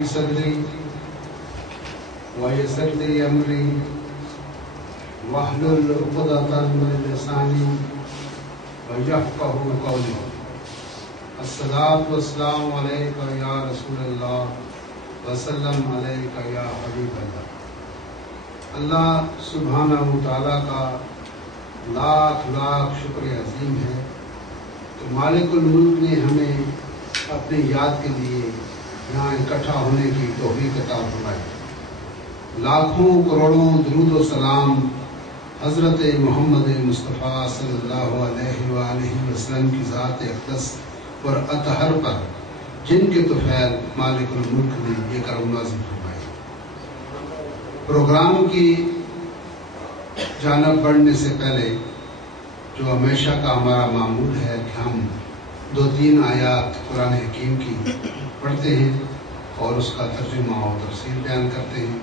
صدری ويسر لي أمري واحلل عقدة من لساني ويفقهوا قولي. الصلاة والسلام عليك يا رسول الله وسلم عليك يا حبيب الله. اللہ سبحانہ وتعالیٰ کا لاکھ لاکھ شکر عظیم ہے کہ مالک الملک نے ہمیں اپنی یاد کے لیے یہاں اکٹھا ہونے کی توفیق عطا فرمائی. لاکھوں کروڑوں درود و سلام حضرت محمد مصطفیٰ صلی اللہ علیہ وآلہ وسلم کی ذات اقدس اور اطہر پر جن کے طفیل مالک الملک نے یہ کرم نازل فرمائی. پروگرام کی جانب بڑھنے سے پہلے جو ہمیشہ کا ہمارا معمول ہے کہ ہم 2-3 آیات قرآن حکیم کی پڑھتے ہیں اور اس کا ترجمہ اور تفسیر بیان کرتے ہیں.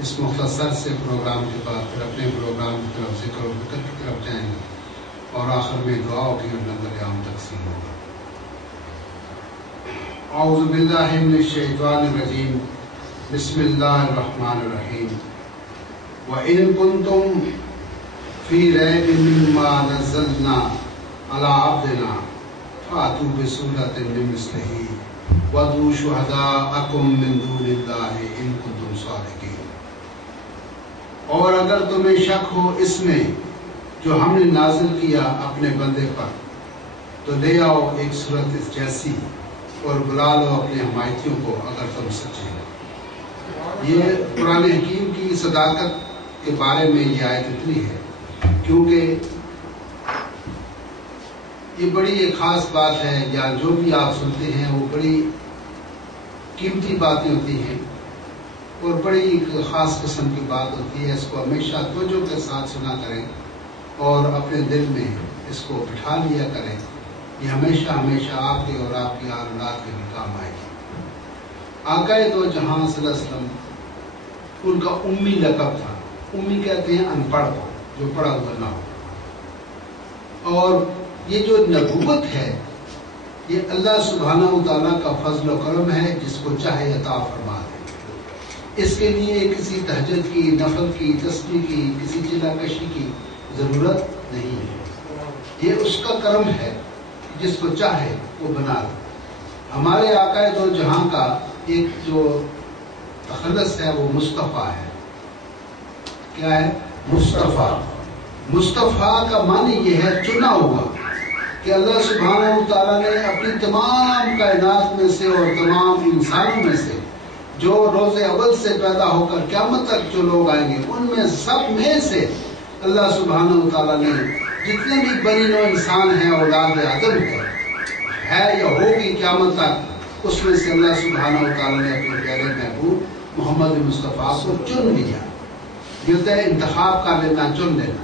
اس مختصر سے پروگرام کے بعد پھر اپنے پروگرام کی طرف ذکر و فکر کی طرف جائیں گے اور آخر میں دعاؤں کی نظر عام تقسیم ہوگا. اعوذ باللہ من الشیطان الرجیم. بسم اللہ الرحمن الرحیم. وَإِن كُنتُم فِي رَيْبٍ مِّمَّا نَزَّلْنَا عَلَىٰ عَبْدِنَا فَأْتُوا بِسُورَةٍ مِّن مِّثْلِهِ وَادْعُوا شُهَدَاءَكُم مِّن دُونِ اللَّهِ إِن كُنتُم صَادِقِينَ. اور اگر تمہیں شک ہو اس میں جو ہم نے نازل کیا اپنے بندے پر تو لے آؤ ایک صورت اس جیسی اور بلا لو اپنے حمایتیوں کو اگر تم سچے ہو. یہ قرآن حکیم کی صداقت کے بارے میں یہ آیت اتنی ہے کیونکہ یہ بڑی ایک خاص بات ہے، یا جو بھی آپ سنتے ہیں وہ بڑی قیمتی باتیں ہوتی ہیں اور بڑی ایک خاص قسم کی بات ہوتی ہے. اس کو ہمیشہ توجہ کے ساتھ سنا کریں اور اپنے دل میں اس کو بٹھا لیا کریں. یہ ہمیشہ ہمیشہ آپ کے اور آپ کی اولاد کے بھی کام آئے گی. آقا دو جہاں صلی اللہ علیہ وسلم ان کا امی لقب تھا. امی کہتے ہیں ان پڑھ کو، جو پڑھا ہوا نہ ہو. اور یہ جو نبوت ہے یہ اللہ سبحانہ وتعالیٰ کا فضل و کرم ہے، جس کو چاہے عطا فرما دے. اس کے لیے کسی تہجد کی، نفل کی، تسبیح کی، کسی چلا کشی کی ضرورت نہیں ہے. یہ اس کا کرم ہے، جس کو چاہے وہ بنا دے. ہمارے آقا دو جہاں کا ایک جو تخلص ہے وہ مصطفیٰ ہے. کیا ہے؟ مصطفیٰ. مصطفیٰ کا معنی یہ ہے چنا ہوا، کہ اللہ سبحانہ وتعالیٰ نے اپنی تمام کائنات میں سے اور تمام انسانوں میں سے جو روز اول سے پیدا ہو کر قیامت تک جو لوگ آئیں گے ان میں سب میں سے اللہ سبحانہ وتعالیٰ نے جتنے بھی بنی نوع انسان ہیں اولاد آدم ہے یا ہوگی قیامت تک، اس میں سے اللہ سبحانہ وتعالیٰ نے اپنے پیارے محبوب محمد مصطفیٰ کو چن لیا. یہ ہے انتخاب کا لینا، چن لینا.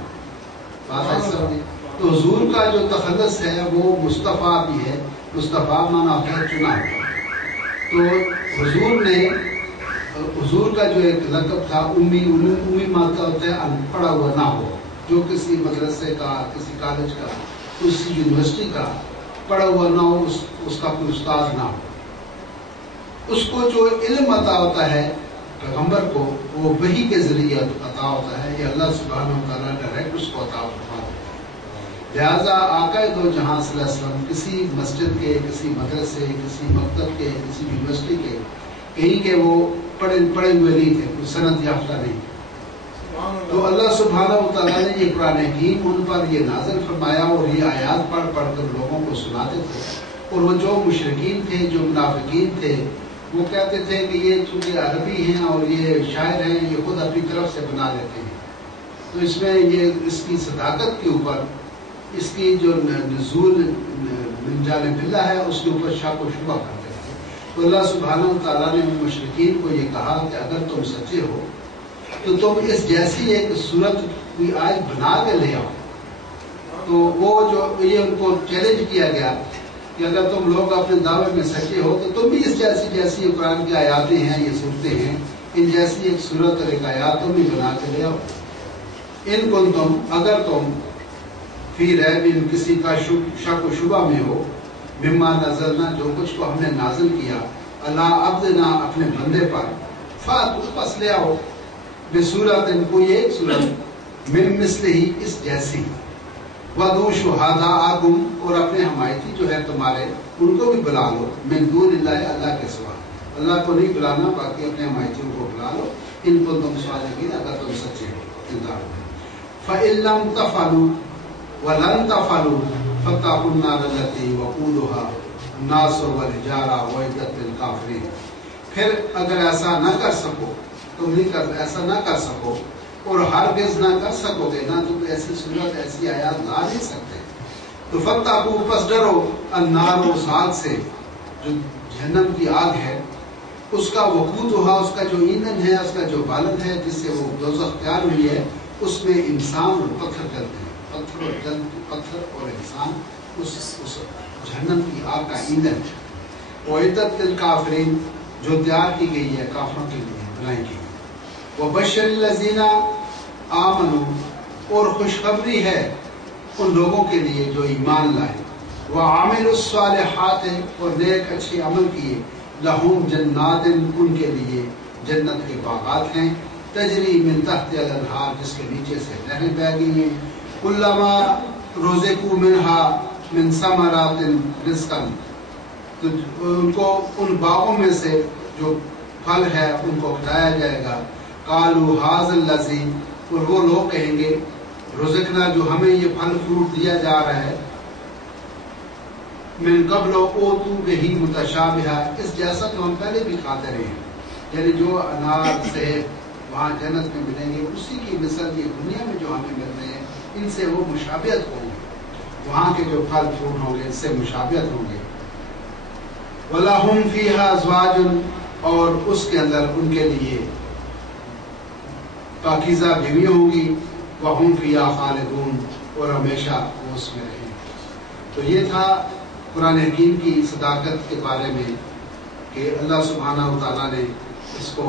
بات ایسا ہوئی تو حضور کا جو تخلص ہے وہ مصطفیٰ بھی ہے. مصطفیٰ مانا ہوتا ہے چنا ہوا. تو حضور کا جو ایک لقب تھا امی ماتا ہوتا ہے ان پڑھا ہوا نہ ہو، جو کسی مدرسے کا، کسی کالج کا، کسی یونیورسٹی کا پڑھا ہوا نہ ہو، اس کا کوئی استاد نہ ہو. اس کو جو علم عطا ہوتا ہے پیغمبر کو وہ وحی کے ذریعے عطا ہوتا ہے. یہ اللہ سبحانہ وتعالیٰ ڈائریکٹ اس کو عطا فرماتا ہے. لہٰذا آقا دو جہاں صلی اللہ علیہ وسلم کسی مسجد کے، کسی مدرسے، کسی مکتب کے، کسی یونیورسٹی کے، کہیں کے وہ پڑھے ہوئے نہیں تھے، کوئی سند یافتہ نہیں. تو اللہ سبحانہ وتعالیٰ نے یہ قرآن حکیم ان پر یہ نازل فرمایا اور یہ آیات پڑھ کر لوگوں کو سناتے تھے. اور وہ جو مشرکین تھے، جو منافقین تھے، وہ کہتے تھے کہ یہ چونکہ عربی ہیں اور یہ شاعر ہیں، یہ خود اپنی طرف سے بنا لیتے ہیں. تو اس میں یہ اس کی صداقت کے اوپر، اس کی جو نزول من جانب اللہ ہے اس کے اوپر شک و شبہ کرتے تھے. تو اللہ سبحانہ وتعالیٰ نے مشرکین کو یہ کہا کہ اگر تم سچے ہو تو تم اس جیسی ایک صورت کوئی آج بنا کے لے آؤ. تو وہ جو یہ ان کو چیلنج کیا گیا کہ اگر تم لوگ اپنے دعوے میں سچے ہو تو تم بھی اس جیسی قرآن کی آیاتیں ہیں، یہ صورتیں ہیں، ان جیسی ایک صورت اور ایک آیات تم بھی بنا کے لے آؤ. ان کنتم، اگر تم فی ریب، کسی کا شک و شبہ میں ہو، مما نزلنا، جو کچھ کو ہم نے نازل کیا اللہ عبدنا اپنے بندے پر فاتو پس لے آؤ بصورت کوئی ایک صورت من مثل ہی اس جیسی وَدُو شُهَدَاءَكُمْ اور اپنے حمایتی جو ہے تمہارے ان کو بھی بلا لو من دون اللہ اللہ کے سوا اللہ کو نہیں بلانا باقی اپنے حمایتیوں کو بلا لو ان کو تم صادقین اگر تم سچے ہو فَإِن لَّمْ تَفْعَلُوا وَلَن تَفْعَلُوا فَاتَّقُوا النَّارَ الَّتِي وَقُودُهَا النَّاسُ وَالْحِجَارَةُ وَأُعِدَّتْ لِلْكَافِرِينَ پھر اگر ایسا نہ کر سکو تم نہیں ایسا نہ کر سکو اور ہرگز نہ کر سکو گے نہ تم ایسی صورت ایسی آیات لا نہیں سکتے تو فَاتَّقُوا پس ڈرو النَّارُ اس آگ سے جو جہنم کی آگ ہے اس کا وقودھا اس کا جو ایندھن ہے اس کا جو بالن ہے جس سے وہ دوزخ تیار ہوئی ہے اس میں انسان اور پتھر جلتے ہیں پتھر اور انسان اس جہنم کی آگ کا ایندھن ہے وَأُعِدَّتْ لِلْكَافِرِينَ جو تیار کی گئی ہے کافروں کے لیے بنائی گئی ہے وَبَشِّرِ الَّذِينَ آمَنُوا اور خوشخبری ہے ان لوگوں کے لیے جو ایمان لائے وَعَمِلُوا الصَّالِحَاتِ اور نیک اچھے عمل کیے لَهُمْ جَنَّاتٍ ان کے لیے جنت کے باغات ہیں تجری من تحت الانہار جس کے نیچے سے نہریں بہہ گئی ہیں کلما رزقوا منها من ثمرات رزقا تو ان کو ان باغوں میں سے جو پھل ہے ان کو کھلایا جائے گا قالوا هذا الذي اور وہ لوگ کہیں گے رزقنا جو ہمیں یہ پھل فروٹ دیا جا رہا ہے من قبل اوتو بہی متشابہ اس جیسا تو ہم پہلے بھی کھاتے رہے ہیں یعنی جو انار سیب وہاں جنت میں ملیں گے اسی کی مثل یہ دنیا میں جو ہمیں مل رہے ہیں ان سے وہ مشابہت ہوں گے وہاں کے جو پھل فروٹ ہوں گے اس سے مشابہت ہوں گے وَلَهُمْ فِيهَا أَزْوَاجٌ اور اس کے اندر ان کے لیے پاکیزہ بیوی ہوں گی وَهُمْ فِيهَا خَالِدُونَ اور ہمیشہ وہ اس میں رہیں تو یہ تھا قرآن حکیم کی صداقت کے بارے میں کہ اللہ سبحانہ و تعالیٰ نے اس کو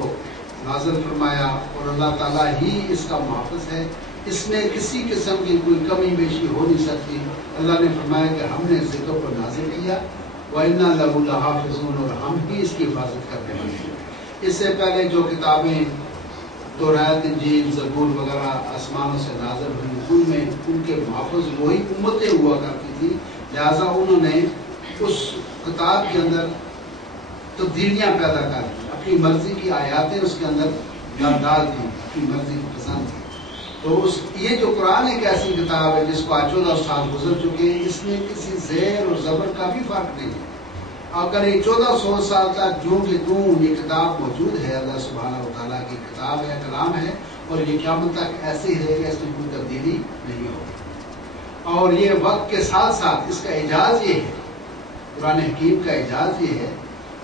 نازل فرمایا اور اللہ تعالیٰ ہی اس کا محافظ ہے اس میں کسی قسم کی کوئی کمی بیشی ہو نہیں سکتی اللہ نے فرمایا کہ ہم نے ذکر کو نازل کیا وَإِنَّا لَهُ لَحَافِظُونَ اور ہم ہی اس کی حفاظت کرنے والے ہیں اس سے پہلے جو کتابیں توریت انجیل زبور وغیرہ آسمانوں سے نازل ہوئی ان میں ان کے محافظ وہی امتیں ہوا کرتی تھی لہٰذا انہوں نے اس کتاب کے اندر تبدیلیاں پیدا کر دی اپنی مرضی کی آیاتیں اس کے اندر ڈال دی اپنی مرضی کی پسند تھی تو یہ جو قرآن ایک ایسی کتاب ہے جس کو آج 14 سال گزر چکے ہیں اس میں کسی زیر اور زبر کا بھی فرق نہیں ہے اگر یہ 1400 سال تک جو کہ یہ کتاب موجود ہے اللہ سبحانہ و تعالیٰ کی کتاب ہے کلام ہے اور یہ قیامت تک ایسے ہی رہے گا اس میں کوئی تبدیلی نہیں ہوگی اور یہ وقت کے ساتھ ساتھ اس کا اعجاز یہ ہے قرآن حکیم کا اعجاز یہ ہے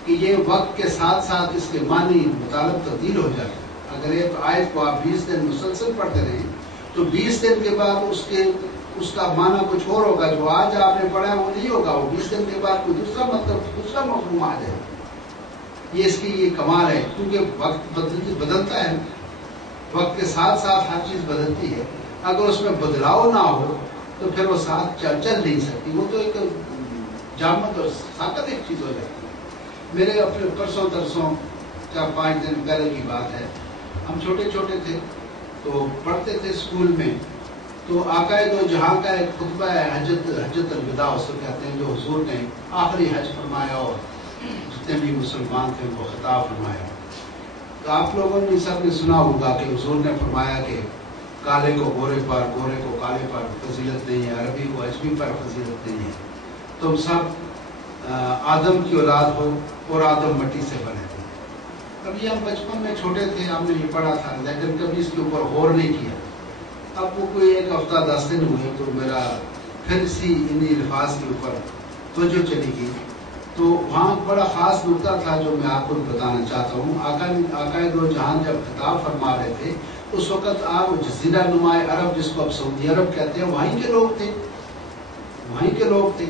کہ یہ وقت کے ساتھ ساتھ اس کے معنی مطالب تبدیل ہو جاتے ہیں اگر ایک آیت کو آپ 20 دن مسلسل پڑھتے رہیں تو 20 دن کے بعد اس کا معنی کچھ اور ہوگا جو آج آپ نے پڑھا ہے وہ نہیں ہوگا وہ 20 دن کے بعد کوئی دوسرا مطلب دوسرا مفہوم آ جائے یہ اس کی یہ کمال ہے کیونکہ وقت بدلتا ہے وقت کے ساتھ ساتھ ہر چیز بدلتی ہے اگر اس میں بدلاؤ نہ ہو تو پھر وہ ساتھ چل نہیں سکتی وہ تو ایک جامت اور ساقت ایک چیز ہو جاتی ہے میرے اپنے پرسوں ترسوں 4-5 دن پہلے کی بات ہے ہم چھوٹے چھوٹے تھے تو پڑھتے تھے اسکول میں تو آقا دو جہاں کا ایک خطبہ ہے حجت الوداع اس کو کہتے ہیں جو حضور نے آخری حج فرمایا اور جتنے بھی مسلمان تھے ان کو خطاب فرمایا تو آپ لوگوں نے سب نے سنا ہوگا کہ حضور نے فرمایا کہ کالے کو گورے پر گورے کو کالے پر فضیلت نہیں ہے عربی کو عجمی پر فضیلت نہیں ہے تم سب آدم کی اولاد ہو اور آدم مٹی سے بنے تھے کبھی ہم بچپن میں چھوٹے تھے ہم نے یہ پڑھا تھا لیکن کبھی اس کے اوپر غور نہیں کیا اب وہ کوئی 1 ہفتہ 10 دن ہوئے تو میرا پھر انہی الفاظ کے اوپر توجہ چلی گئی تو وہاں بڑا خاص نقطہ تھا جو میں آپ کو بتانا چاہتا ہوں آقا دو جہان جب خطاب فرما رہے تھے اس وقت آپ جزیرہ نما عرب جس کو اب سعودی عرب کہتے ہیں وہیں کے لوگ تھے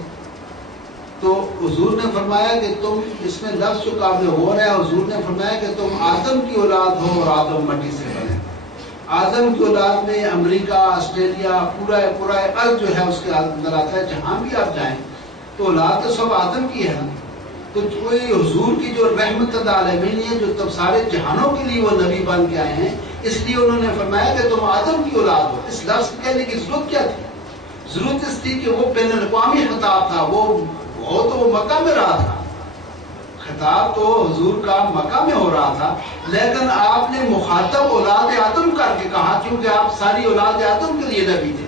تو حضور نے فرمایا کہ تم اس میں لفظ جو قابل ہو رہا ہے حضور نے فرمایا کہ تم آدم کی اولاد ہو اور آدم مٹی سے بنے آدم کی اولاد میں امریکہ آسٹریلیا پورا ارض جو ہے اس کے اندر آتا ہے جہاں بھی آپ جائیں تو اولاد تو سب آدم کی ہے نا تو کوئی حضور کی جو رحمت عالمین ہے، جو تب سارے جہانوں کے لیے وہ نبی بن کے آئے ہیں، اس لیے انہوں نے فرمایا کہ تم آدم کی اولاد ہو۔ اس لفظ کہنے کی ضرورت کیا تھی؟ ضرورت اس تھی کہ وہ بین الاقوامی خطاب تھا، وہ مکہ میں رہا تھا، خطاب تو حضور کا مکہ میں ہو رہا تھا، لیکن آپ نے مخاطب اولاد آدم کر کے کہا، کیونکہ آپ ساری اولاد آدم کے لیے نبی تھے،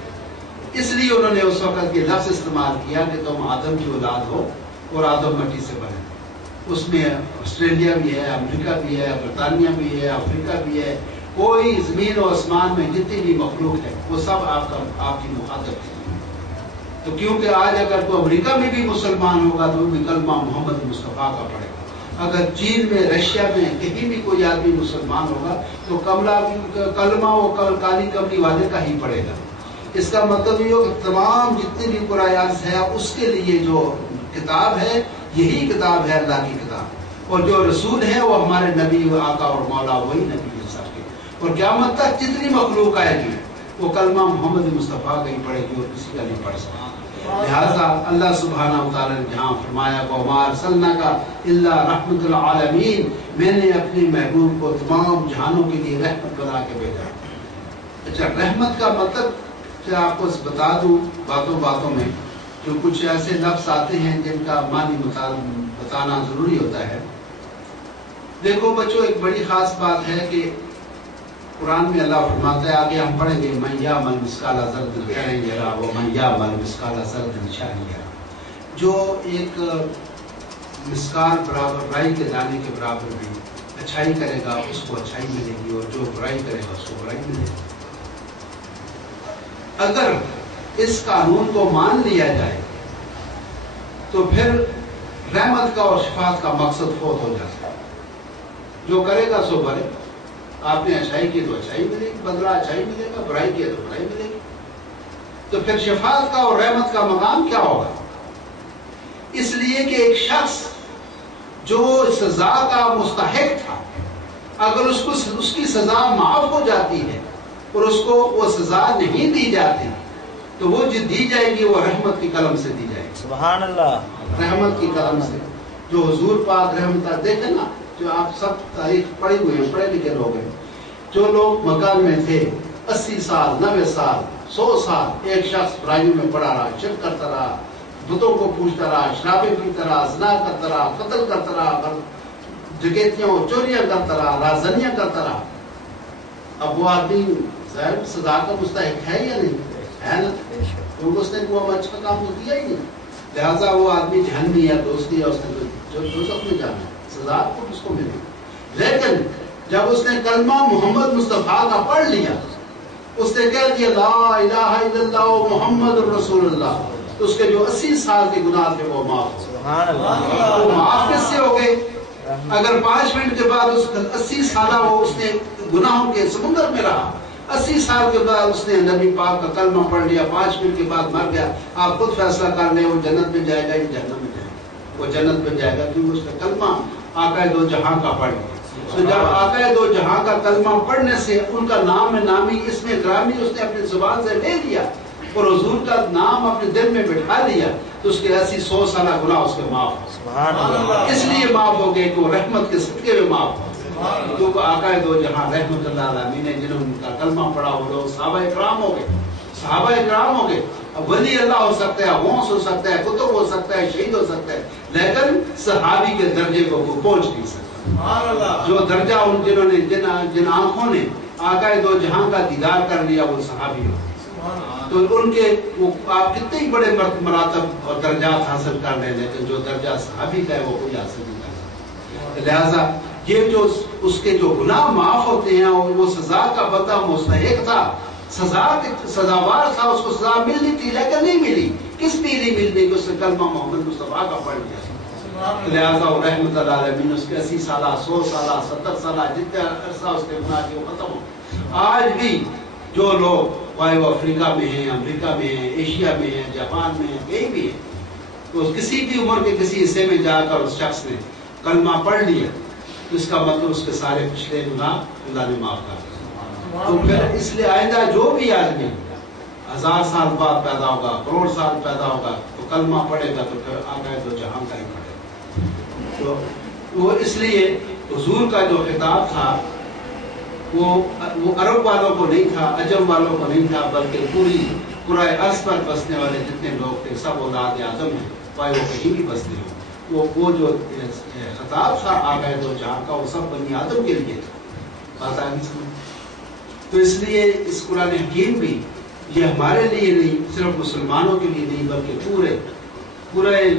اس لیے انہوں نے اس وقت یہ لفظ استعمال کیا کہ تم آدم کی اولاد ہو اور آدم مٹی سے بنے۔ اس میں آسٹریلیا بھی ہے، امریکہ بھی ہے، برطانیہ بھی ہے، افریقہ بھی ہے، کوئی زمین و آسمان میں جتنی بھی مخلوق ہے وہ سب آپ کی مخاطب ہے۔ تو کیونکہ آج اگر تو امریکہ میں بھی مسلمان ہوگا تو وہ بھی کلمہ محمد مصطفیٰ کا پڑھے گا، اگر چین میں، رشیا میں کہیں بھی کوئی آدمی مسلمان ہوگا تو کلمہ وہ کالی کمری والے کا ہی پڑھے گا۔ اس کا مطلب یہ ہو کہ تمام جتنی بھی قرآن ہے اس کے لیے جو کتاب ہے یہی کتاب ہے، اللہ کی کتاب، اور جو رسول ہے وہ ہمارے نبی و آقا اور مولا وہی نبی ہے سب کے، اور قیامت تک جتنی مخلوق آئے گی وہ کلمہ محمد مصطفیٰ کا ہی پڑھے گی اور کسی کا نہیں پڑھ سکتا۔ لہذا اللہ سبحانہ وتعالیٰ نے جہاں فرمایا وَمَا أَرْسَلْنَاكَ إِلَّا رَحْمَةً لِلْعَالَمِينَ، میں نے اپنے محبوب کو تمام جہانوں کے لیے رحمت بنا کے بھیجا۔ اچھا، رحمت کا مطلب کیا آپ کو بتا دوں باتوں میں، جو کچھ ایسے لفظ آتے ہیں جن کا معنی بتانا ضروری ہوتا ہے۔ دیکھو بچوں، ایک بڑی خاص بات ہے کہ قرآن میں اللہ فرماتا ہے، آگے ہم پڑھیں گے مَن یعمل مثقال ذرۃ خیرا یرہ ومن یعمل مثقال ذرۃ شرا یرہ، جو ایک مسکال برابر برائی کے دانے کے برابر بھی اچھائی کرے گا اس کو اچھائی ملے گی، اور جو برائی کرے گا اس کو برائی ملے گی۔ اگر اس قانون کو مان لیا جائے تو پھر رحمت کا اور شفاعت کا مقصد فوت ہو جاتا ہے۔ جو کرے گا سو بھرے، آپ نے اچھائی کی تو اچھائی ملے گی، بدلہ اچھائی ملے گا، برائی کی تو برائی ملے گی۔ تو پھر شفاعت کا اور رحمت کا مقام کیا ہوگا؟ اس لیے کہ ایک شخص جو سزا کا مستحق تھا، اگر اس کی سزا معاف ہو جاتی ہے اور اس کو وہ سزا نہیں دی جاتی تو وہ جو دی جائے گی وہ رحمت کی قلم سے دی جائے گی۔ سبحان اللہ، رحمت کی قلم سے۔ جو حضور پاک رحمت، دیکھیں نا، جو آپ سب تاریخ پڑھے ہوئے ہیں، پڑھے لکھے لوگ ہیں، جو لوگ مکان میں تھے 80 سال 90 سال 100 سال ایک شخص برائیوں میں پڑا رہا، شرک کرتا رہا، بتوں کو پوچھتا رہا، شرابیں پیتا رہا، زنا کرتا رہا، قتل کرتا رہا، ڈکیتیاں چوریاں کرتا رہا، رازنیاں کرتا رہا، اب وہ آدمی ظاہر سزا کا مستحق ہے یا نہیں ہے نا؟ کیونکہ اس نے کوئی اچھا کام تو کیا ہی نہیں، لہٰذا وہ آدمی جہنمی ہے، دوست دیا اس نے جو دوزخ میں جانا ہے، سزا کو اس کو ملے۔ لیکن جب اس نے کلمہ محمد مصطفیٰ کا پڑھ لیا، اس نے کہہ دیا لا الہ الا اللہ محمد رسول اللہ، تو اس کے جو 80 سال کے گناہ تھے وہ معاف ہو۔ وہ معاف کس سے ہو گئے؟ اگر 5 منٹ کے بعد اس 80 سالہ وہ اس نے گناہوں کے سمندر میں رہا، 80 سال کے بعد اس نے نبی پاک کا کلمہ پڑھ لیا، 5 منٹ کے بعد مر گیا، آپ خود فیصلہ کر لیں وہ جنت میں جائے گا یا جہنم میں جائے گا؟ وہ جنت میں جائے گا، کیونکہ اس کا کلمہ آقا دو جہاں کا پڑھ لیا۔ تو جب آقا دو جہاں کا کلمہ پڑھنے سے ان کا نام نامی اسم گرامی اس نے اپنی زبان سے لے لیا اور حضور کا نام اپنے دل میں بٹھا لیا، تو اس کے 80-100 سالہ گناہ اس کے معاف ہو، اس لیے معاف ہو گئے کہ وہ رحمت کے صدقے میں معاف ہو۔ تو آقا دو جہاں رحمت اللہ علیہ نے جنہوں نے ان کا کلمہ پڑھا وہ لوگ صحابہ اکرام ہو گئے، صحابہ اکرام ہو گئے۔ اب ولی اللہ ہو سکتا ہے، غوث ہو سکتا ہے، کتب ہو سکتا ہے، شہید ہو سکتا ہے، لیکن صحابی کے درجے کو وہ پہنچ نہیں سکتا۔ جو درجہ ان جنہوں نے جن آنکھوں نے آقا دو جہاں کا دیدار کر لیا وہ صحابی ہو، تو ان کے وہ آپ کتنے ہی بڑے مراتب اور درجات حاصل کر لیں، لیکن جو درجہ صحابی کا ہے وہ کوئی حاصل نہیں کر سکتا۔ لہٰذا یہ جو اس کے جو گناہ معاف ہوتے ہیں اور وہ سزا کا بدلہ مستحق تھا، سزاوار تھا، اس کو سزا ملنی تھی لیکن نہیں ملی۔ کس لیے نہیں ملنے کہ اس نے کلمہ محمد مصطفیٰ کا پڑھ لیا، لہٰذا وہ رحمت اللہ علیہ اس کے 80 سالہ 100 سالہ 70 سالہ جتنے عرصہ اس کے گناہ کی وہ ختم ہو۔ آج بھی جو لوگ چاہے وہ افریقہ میں ہیں، امریکہ میں ہیں، ایشیا میں ہیں، جاپان میں ہیں، کہیں بھی ہیں، تو کسی بھی عمر کے کسی حصے میں جا کر اس شخص نے کلمہ پڑھ لیا تو اس کا مطلب اس کے سارے پچھلے گناہ اللہ نے معاف کر دیا۔ تو پھر اس لیے آئندہ جو بھی آدمی 1000 سال بعد پیدا ہوگا، کروڑ سال پیدا ہوگا، تو کلمہ پڑھے گا تو پھر آقا دو جہاں کا ہی پڑھے گا۔ تو وہ اس لیے حضور کا جو خطاب تھا وہ عرب والوں کو نہیں تھا، عجم والوں کو نہیں تھا، بلکہ پوری قرائے ارض پر بسنے والے جتنے لوگ تھے سب اولاد آدم ہیں، چاہے وہ کہیں بھی بستے ہوں۔ وہ جو خطاب تھا آقا دو جہاں کا وہ سب بنی آدم کے لیے تھا، بات آگے سمجھ۔ تو اس لیے اس قرآن حکیم بھی یہ ہمارے لیے نہیں، صرف مسلمانوں کے لیے نہیں، بلکہ پورے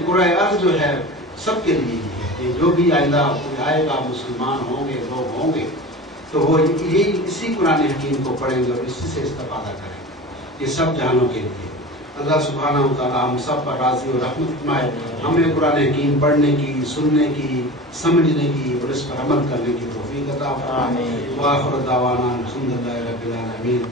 قرائے ارض جو ہے سب کے لیے ہی ہے کہ جو بھی آئندہ کوئی آئے گا، مسلمان ہوں گے، لوگ ہوں گے، تو وہ اسی قرآن حکیم کو پڑھیں گے اور اسی سے استفادہ کریں گے، یہ سب جہانوں کے لیے۔ اللہ سبحانہ و تعالیٰ ہم سب پر راضی اور رحمت فرمائے، ہمیں قرآن حکیم پڑھنے کی، سننے کی، سمجھنے کی اور اس پر عمل کرنے کی توفیق عطا فرمائے۔ وآخر دعوانا الحمدللہ رب العالمین۔